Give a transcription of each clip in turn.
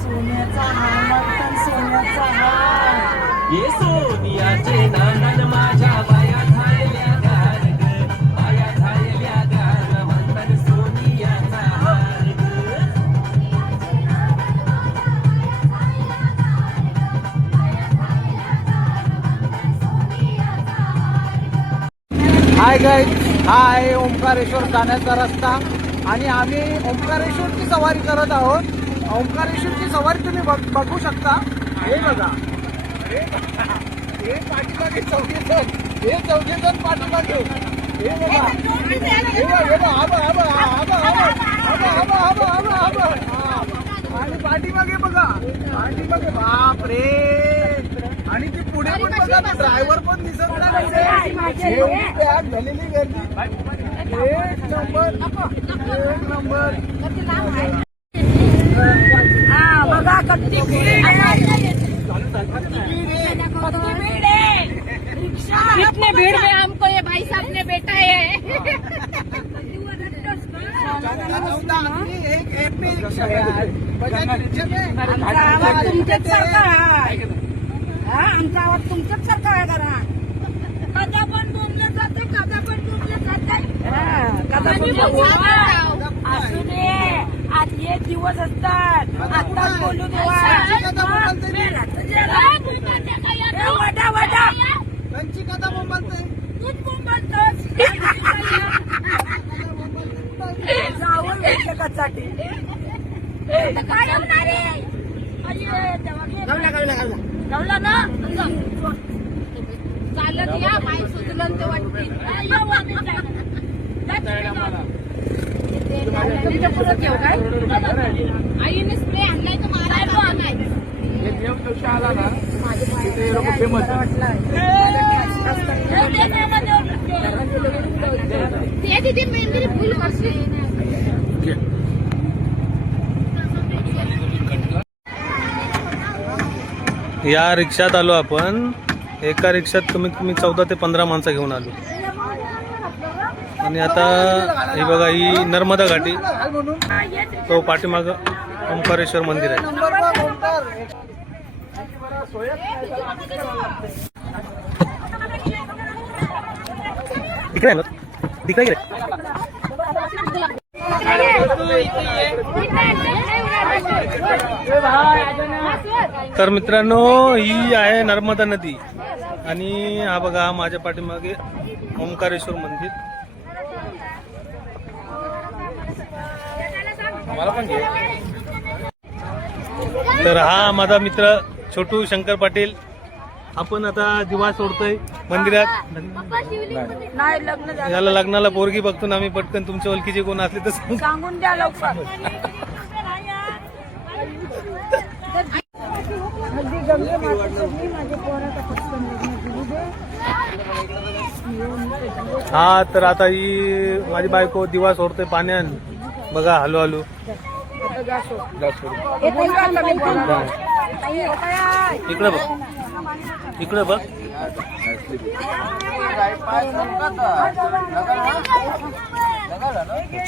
सोन्याचा हार सोन्याचा हार ये सोनियाचे नानन माझ्या बाया झाल्या गार ग, बाया झाल्या गार म्हणतात सोनियाचा हार हाय गाईज, हा आहे ओंकारेश्वर जाण्याचा रस्ता आणि आम्ही ओंकारेश्वरची सवारी करत आहोत. ओंकारेश्वरची सवारी तुम्ही बघू शकता. हे बघा, हे पाठीमागे चौघेजण, हे चौघेजण पाठीमागे. हे बघा, हे बघा, आणि पाठीमागे बघा, पाठीमागे बाप रे. आणि ती पुढे पण बघा, ड्रायव्हर पण दिसत नाही. एवढी पॅक झालेली गर्दी. एक नंबर, एक नंबर. बघा कच्ची भीड़ है, कितने भीड़ में हमको ये भाई साहब ने बैठा है. आमचा आवाज तुमच्याच सारखा आहे. आमचा आवाज तुमच्याच सारखा आहे. करा कदा पण बोललं जाते, कदा पण बोललं जाते. असू दे, आज हे दिवस असतात. आत्ताच बोलू देवा. वडा वडा त्यांची कथा बोंबलते. तूच बोंबलतोस. जाऊन भेटलं कचाटी काय होणार आहे. गवला ना चालत या माई सुचलं ते वाटते. आईने स्प्रे आणलाय तर मारायला आणाय. आला ना तिथे लोक फेमस ते तिथे मेंदरी फुल वर्षी. या रिक्षात आलो आपण. एका रिक्षात कमीत कमी 14 ते 15 माणसं घेऊन आलो. आणि आता हे बघा, ही नर्मदा घाटी, तो पाठीमाग ओंकारेश्वर मंदिर आहे. इकडे तिकडे तर मित्रांनो, ही आहे नर्मदा नदी. आणि हा बघा, माझ्या पाठीमागे ओंकारेश्वर मंदिर. तर हा माझा मित्र छोटू शंकर पाटील. आपण आता दिवा सोडतोय मंदिरात. याला लग्नाला पोरगी बघतो ना आम्ही. पटकन तुमच्या ओळखीचे कोण असले तर सांगून द्या लवकर. हा, तर आता ही माझी बायको दिवा सोडतोय पाण्यात. बघा, हलू हलू. इकडे बघ, इकडे बघ.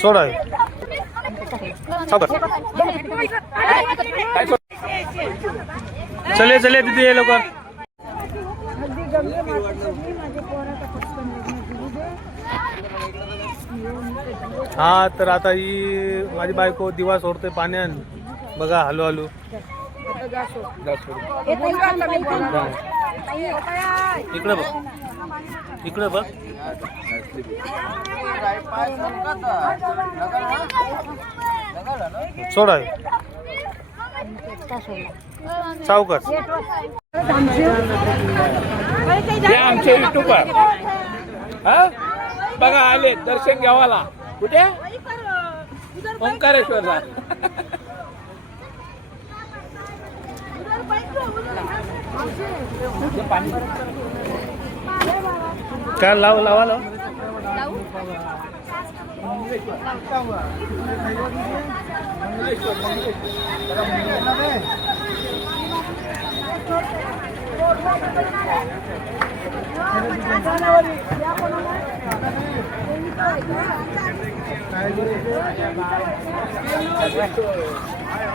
सोडा. चले चले तिथे लवकर. गंगे मातेसाठी माझ्या पोराचा पटकन लग्न करू दे. हा तर आता ही माझी बायको दिवा सोडते पाण्यान. बघा हलू हलू. आता जा सोड. हे कोण काढलं मी बोलायला? इकडे बघ, इकडे बघ. सोडा सावकाश. हे आमचे युट्यूबर हा बघा आले दर्शन घ्यावाला. कुठे? ओंकारेश्वरला. काय लाव लावा लाव.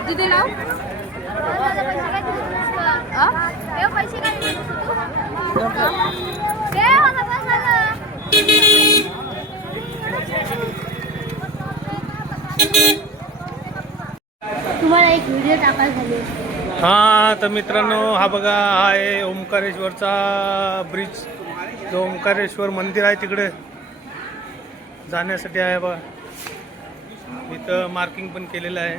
दीदी लाव. पैसे काय तुम्हाला एक व्हिडिओ टाकायला झाली. हा तर मित्रांनो हा बघा हा आहे ओंकारेश्वरचा ब्रिज. जो ओंकारेश्वर मंदिर आहे तिकडे जाण्यासाठी आहे बघा. इथं मार्किंग पण केलेलं आहे.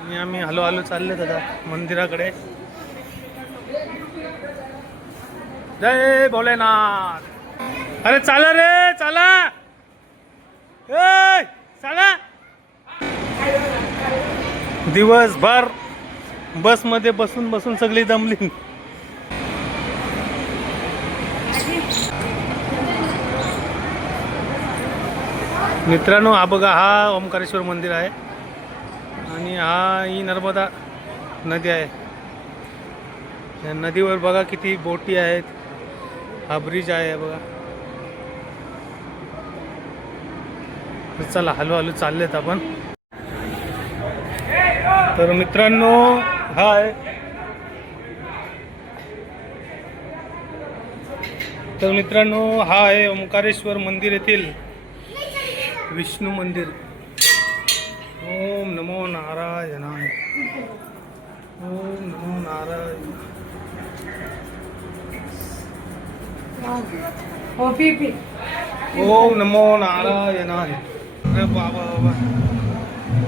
आणि आम्ही हलो हलो चालले आता मंदिराकडे. जय भोलेनाथ. अरे चाला रे चाला. ए चाला. दिवसभर बसमध्ये बसून बसून सगळी दमली. मित्रांनो हा बघा हा ओंकारेश्वर मंदिर आहे. आणि ही नर्मदा नदी आहे. या नदीवर बघा किती बोटी आहेत. हा ब्रिज आहे बघा. चला हलू हलू चाललेत आपण. तर मित्रांनो हा आहे. तर मित्रांनो हा आहे ओंकारेश्वर मंदिर येथील विष्णू मंदिर. ओम नमो नारायणाय. ओम नमो नारायण. ओम नमो नारायणाय. अरे बाबा बाबा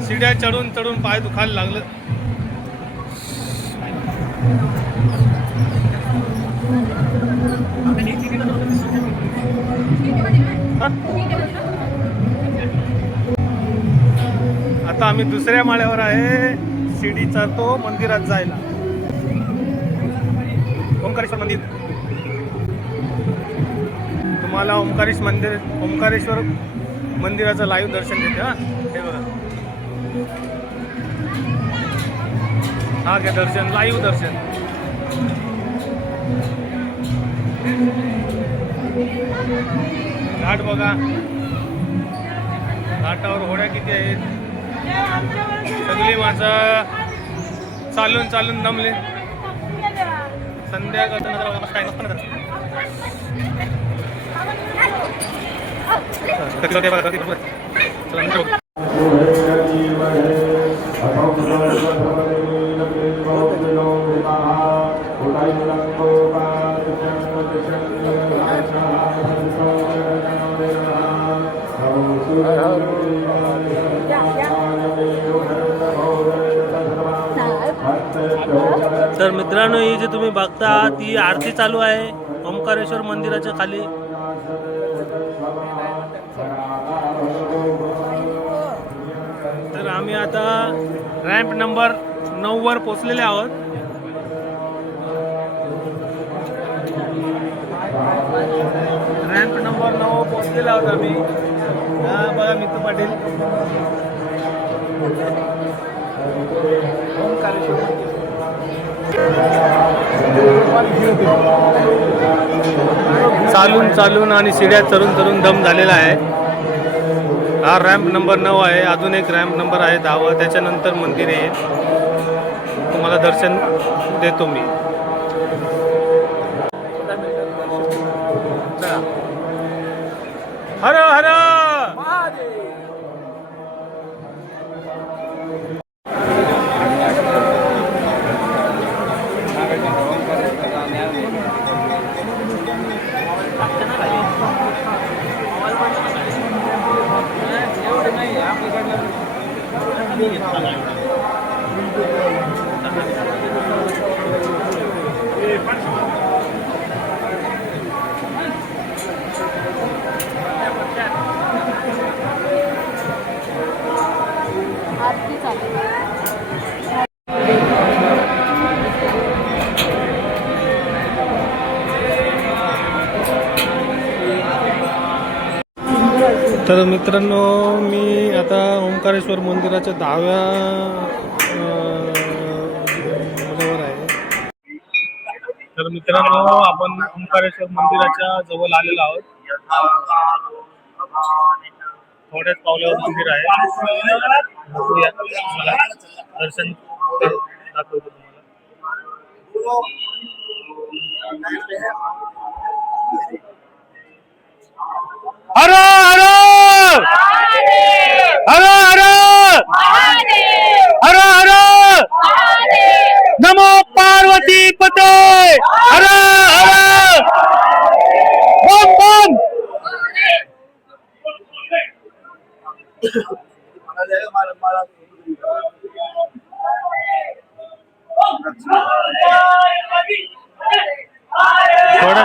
सीड्या चढून चढून पाय दुखायला लागलं. आता आम्ही दुसऱ्या माळ्यावर आहे. शिडी चढतो मंदिरात जायला. ओंकारेश्वर मंदिर. तुम्हाला ओंकारेश्वर मंदिराचं लाईव्ह दर्शन देते. हा हे बघा. हा घ्या दर्शन लाईव्ह दर्शन. घाट बघा. घाटावर होड्या किती आहेत. सगळी माणसं चालून चालून दमले. संध्याकाळचं नजर काय नसतं ना. तर मित्रांनो ही जी तुम्ही बघता ती आरती चालू आहे ओंकारेश्वर मंदिराच्या खाली. तर आम्ही आता रॅम्प नंबर 9 वर पोचलेले आहोत. रॅम्प नंबर 9 पोचलेले आहोत आम्ही. हा बघा मित्र पाटील. ओंकारेश्वर चालून चालून आणि शिड्या चढून चढून दम झालेला आहे. हा रॅम्प नंबर 9 आहे. अजून एक रॅम्प नंबर आहे 10. त्याच्यानंतर मंदिर येईल. तुम्हाला दर्शन देतो मी. हर हर महादेव. आरती चालू आहे. तर मित्रांनो, मी आता ओंकारेश्वर मंदिराच्या 10व्या मजल्यावर आहे. तर मित्रांनो, आपण ओंकारेश्वर मंदिराच्या जवळ आलेलो आहोत. थोड्याच पावलावर मंदिर आहे. बघूया, मला दर्शन दाखवतो तुम्हाला. हर हर हर हर हर हर नमो पार्वती पते हर हर बम बम.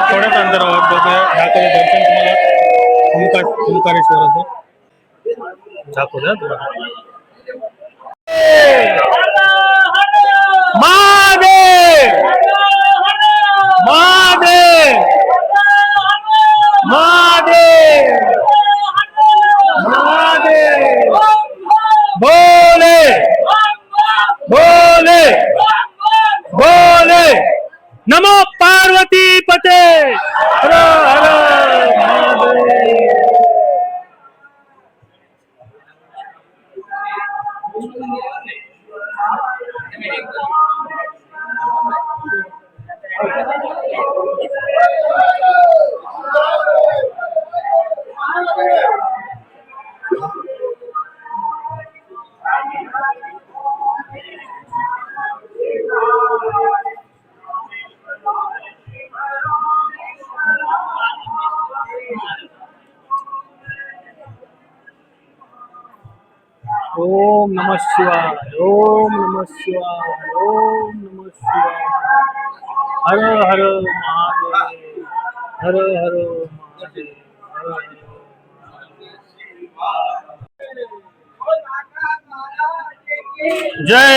थोड्याच अंतरावर बघूया, दाखवलं दर्शन तुम्हाला ओंकारेश्वराचं दाखवलं तुम्हाला. महादेव महादेव महादेव महादेव बोले बोले बोले नमो पार्वती पते हर हर महादेव. ओम नमः शिवाय ओम नमः शिवाय ओम नमः शिवाय. हर हर महादेव हर हर महादेव हर हर. जय.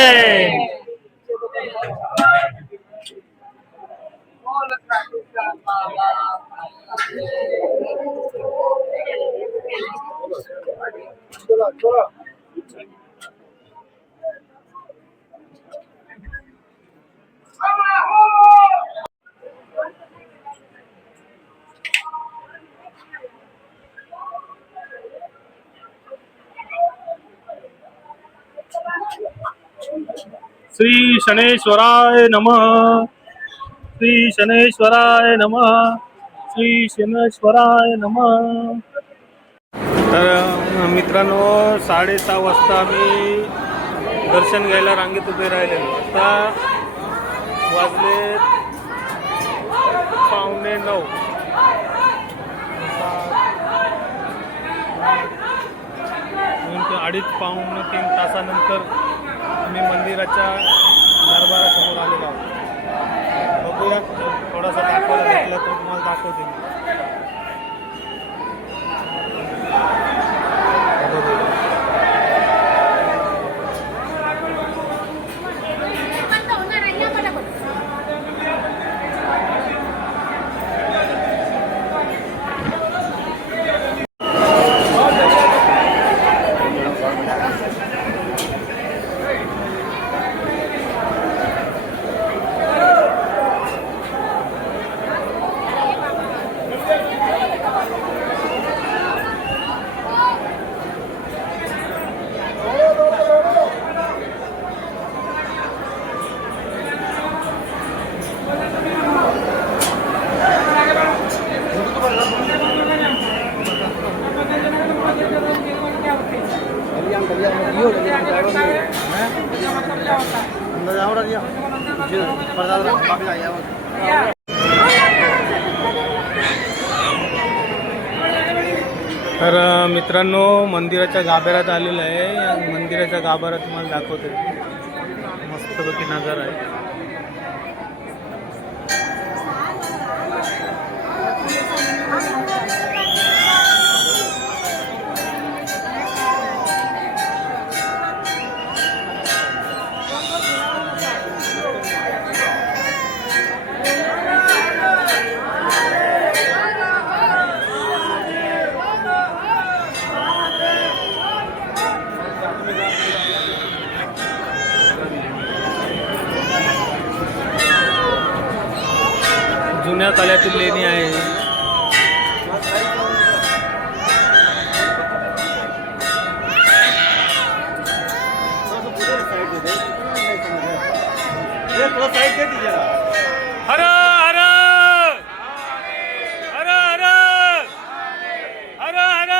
श्री शनेश्वराय नमः श्री शनेश्वराय नमः श्री शनेश्वराय नमः. तर मित्रांनो, 6:30 वाजता आम्ही दर्शन घ्यायला रांगेत उभे राहिलेलो. आता वाजले 8:45. नंतर 2.5-3 तासानंतर आम्ही मंदिराच्या दरबारासमोर आलेलो आहोत. बघूया, थोडासा दाखवायला भेटला तर तुम्हाला दाखवते मी. तर मित्रांनो मंदिराच्या गाभाऱ्यात आलेलं आहे. या मंदिराच्या गाभाऱ्यात तुम्हाला दाखवते मस्तपैकी नजारा आहे. जुन्या काळातील लेणी आहे. हर हर हर हर हर हर.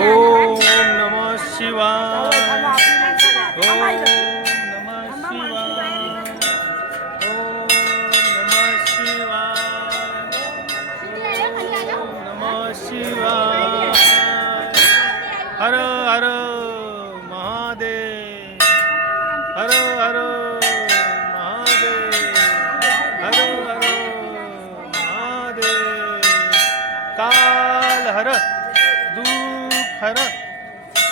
ओम नमः शिवाय. ओम नमः शिवाय. ओम नमः शिवाय. ओम नमः शिवाय. हर हर महादेव. हर हर महादेव. हर हर महादेव. काल हर दुःख हर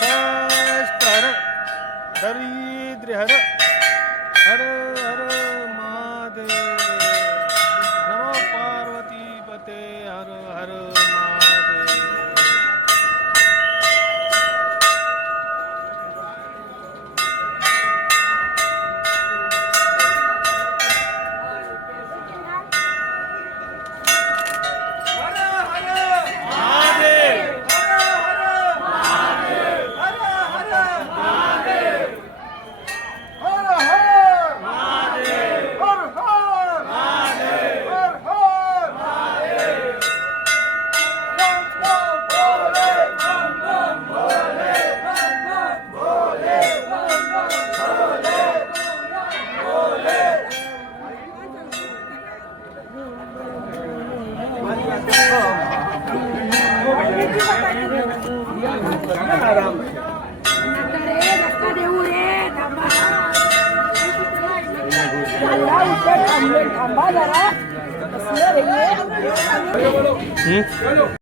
कष्ट हर दरिद्र हर. हर हर महादेव. नमो पार्वती पते. हर हर महादेव. थांबा जरा.